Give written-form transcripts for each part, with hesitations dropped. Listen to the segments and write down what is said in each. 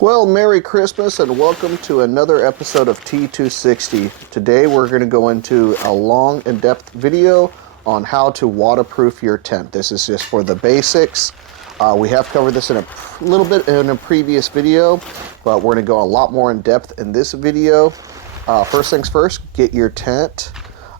Well, Merry Christmas and welcome to another episode of T260. Today we're going to go into a long in-depth video on how to waterproof your tent. This is just for the basics. We have covered this in a little bit in a previous video, but we're going to go a lot more in depth in this video. First things first, get your tent.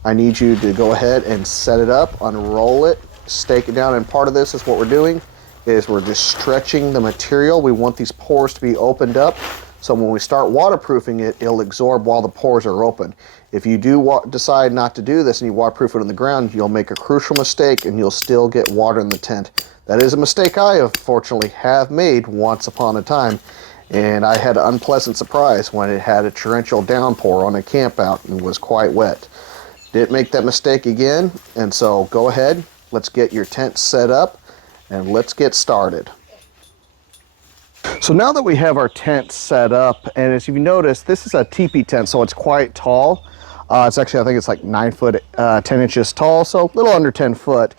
I need you to go ahead and set it up, unroll it, stake it down, and part of this is what we're doing is we're just stretching the material. We want these pores to be opened up, so when we start waterproofing it, it'll absorb while the pores are open. If you do decide not to do this and you waterproof it on the ground, you'll make a crucial mistake and you'll still get water in the tent. That is a mistake I unfortunately have made once upon a time, and I had an unpleasant surprise when it had a torrential downpour on a campout and was quite wet. Didn't make that mistake again, and so go ahead, let's get your tent set up and let's get started. So now that we have our tent set up, and as you notice, this is a teepee tent, so it's quite tall. It's actually, I think it's like 9 foot, 10 inches tall, so a little under 10 foot.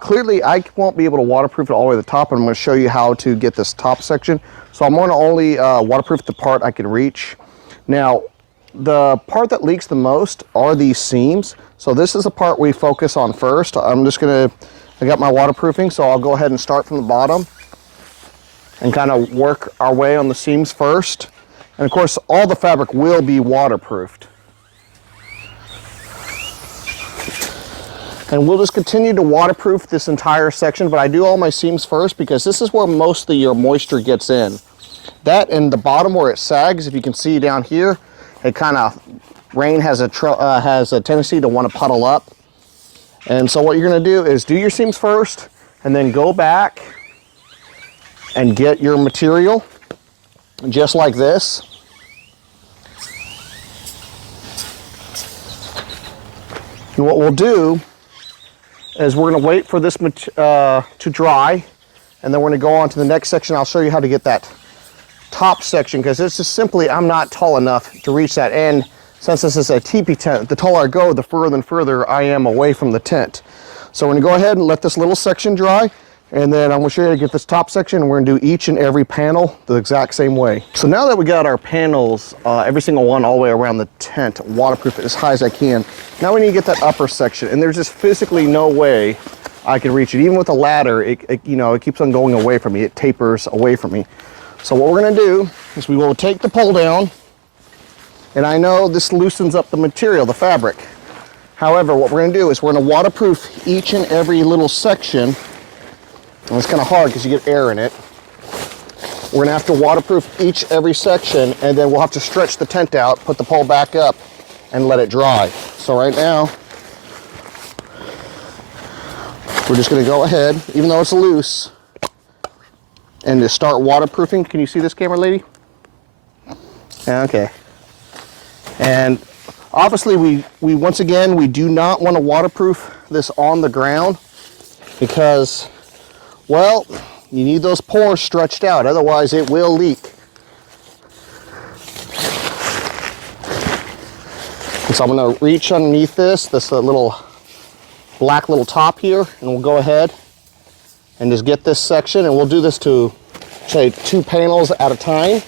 Clearly, I won't be able to waterproof it all the way to the top, and I'm going to show you how to get this top section. So I'm going to only waterproof the part I can reach. Now, the part that leaks the most are these seams. So this is the part we focus on first. I got my waterproofing, so I'll go ahead and start from the bottom and kind of work our way on the seams first. And of course, all the fabric will be waterproofed. And we'll just continue to waterproof this entire section, but I do all my seams first because this is where most of your moisture gets in. That and the bottom where it sags, if you can see down here, it kind of, rain has a tendency to want to puddle up. And so what you're going to do is do your seams first and then go back and get your material just like this. And what we'll do is we're going to wait for this to dry, and then we're going to go on to the next section. I'll show you how to get that top section, because this is simply, I'm not tall enough to reach that. And since this is a teepee tent, the taller I go, the further and further I am away from the tent. So we're going to go ahead and let this little section dry, and then I'm going to show you how to get this top section, and we're going to do each and every panel the exact same way. So now that we got our panels, every single one all the way around the tent, waterproof it as high as I can, now we need to get that upper section, and there's just physically no way I can reach it. Even with a ladder, it keeps on going away from me. It tapers away from me. So what we're going to do is we will take the pole down, and I know this loosens up the material, the fabric. However, what we're going to do is we're going to waterproof each and every little section. And it's kind of hard because you get air in it. We're going to have to waterproof every section, and then we'll have to stretch the tent out, put the pole back up, and let it dry. So right now, we're just going to go ahead, even though it's loose, and just start waterproofing. Can you see this, camera lady? Okay. And obviously we once again, we do not want to waterproof this on the ground because, well, you need those pores stretched out, otherwise it will leak. And so I'm going to reach underneath this little black little top here, and we'll go ahead and just get this section, and we'll do this to, say, 2 panels at a time.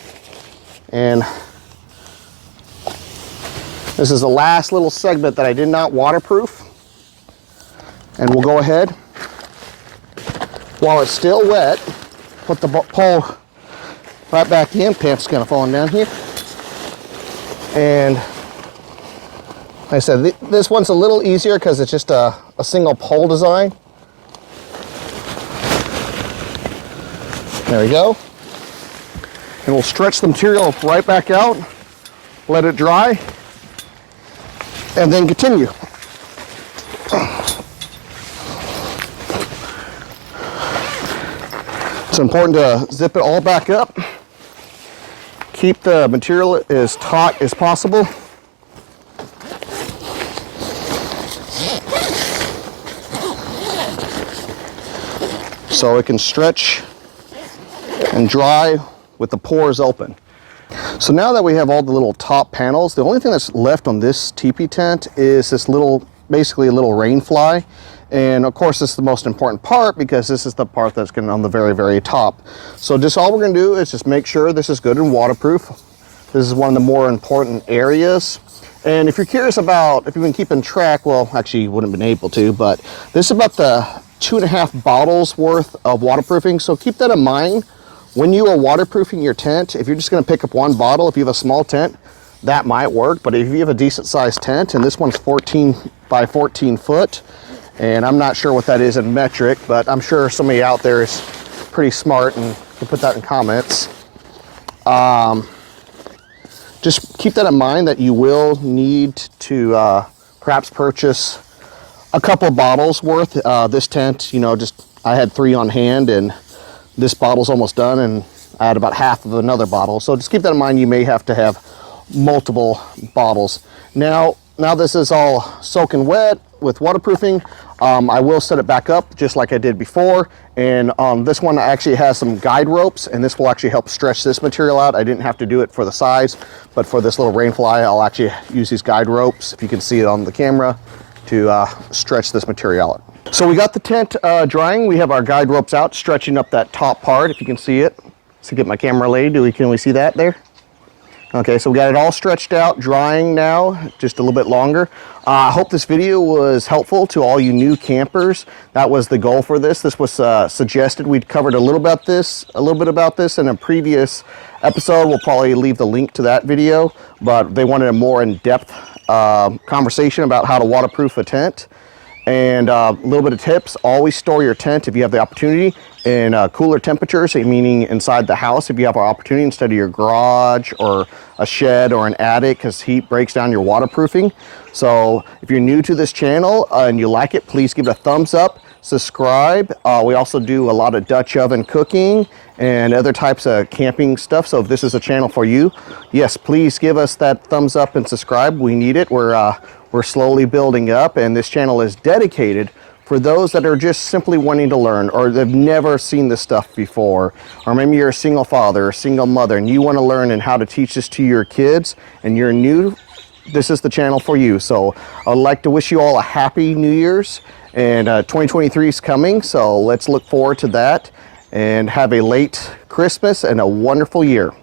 And this is the last little segment that I did not waterproof. And we'll go ahead, while it's still wet, put the pole right back in. Pants kind of falling down here. And like I said, this one's a little easier because it's just a single pole design. There we go. And we'll stretch the material right back out, let it dry, and then continue. It's important to zip it all back up. Keep the material as taut as possible. So it can stretch and dry with the pores open. So now that we have all the little top panels, the only thing that's left on this teepee tent is this little, basically a little rain fly. And of course, this is the most important part because this is the part that's going to on the very, very top. So just all we're going to do is just make sure this is good and waterproof. This is one of the more important areas. And if you're curious about, if you've been keeping track, well, actually you wouldn't have been able to, but this is about the 2.5 bottles worth of waterproofing. So keep that in mind when you are waterproofing your tent. If you're just going to pick up one bottle, if you have a small tent, that might work. But if you have a decent sized tent, and this one's 14 by 14 foot, and I'm not sure what that is in metric, but I'm sure somebody out there is pretty smart and can put that in comments. Just keep that in mind that you will need to perhaps purchase a couple bottles worth. This tent, you know, just I had 3 on hand, and this bottle's almost done, and I had about half of another bottle. So just keep that in mind. You may have to have multiple bottles. Now this is all soaking wet with waterproofing. I will set it back up just like I did before. And on this one, I actually has some guide ropes, and this will actually help stretch this material out. I didn't have to do it for the size, but for this little rainfly, I'll actually use these guide ropes, if you can see it on the camera, to stretch this material out. So we got the tent drying. We have our guide ropes out, stretching up that top part, if you can see it. So get my camera laid. Can we see that there? Okay, so we got it all stretched out, drying now, just a little bit longer. I hope this video was helpful to all you new campers. That was the goal for this. This was suggested. We'd covered a little bit about this in a previous episode. We'll probably leave the link to that video, but they wanted a more in-depth conversation about how to waterproof a tent. And a little bit of tips: always store your tent, if you have the opportunity, in cooler temperatures, meaning inside the house if you have an opportunity, instead of your garage or a shed or an attic, because heat breaks down your waterproofing. So if you're new to this channel and you like it, please give it a thumbs up, subscribe. We also do a lot of Dutch oven cooking and other types of camping stuff. So if this is a channel for you, yes, please give us that thumbs up and subscribe. We need it. We're slowly building up, and this channel is dedicated for those that are just simply wanting to learn, or they've never seen this stuff before, or maybe you're a single father or a single mother and you want to learn and how to teach this to your kids, and you're new, this is the channel for you. So I'd like to wish you all a happy New Year's, and 2023 is coming, so let's look forward to that, and have a late Christmas and a wonderful year.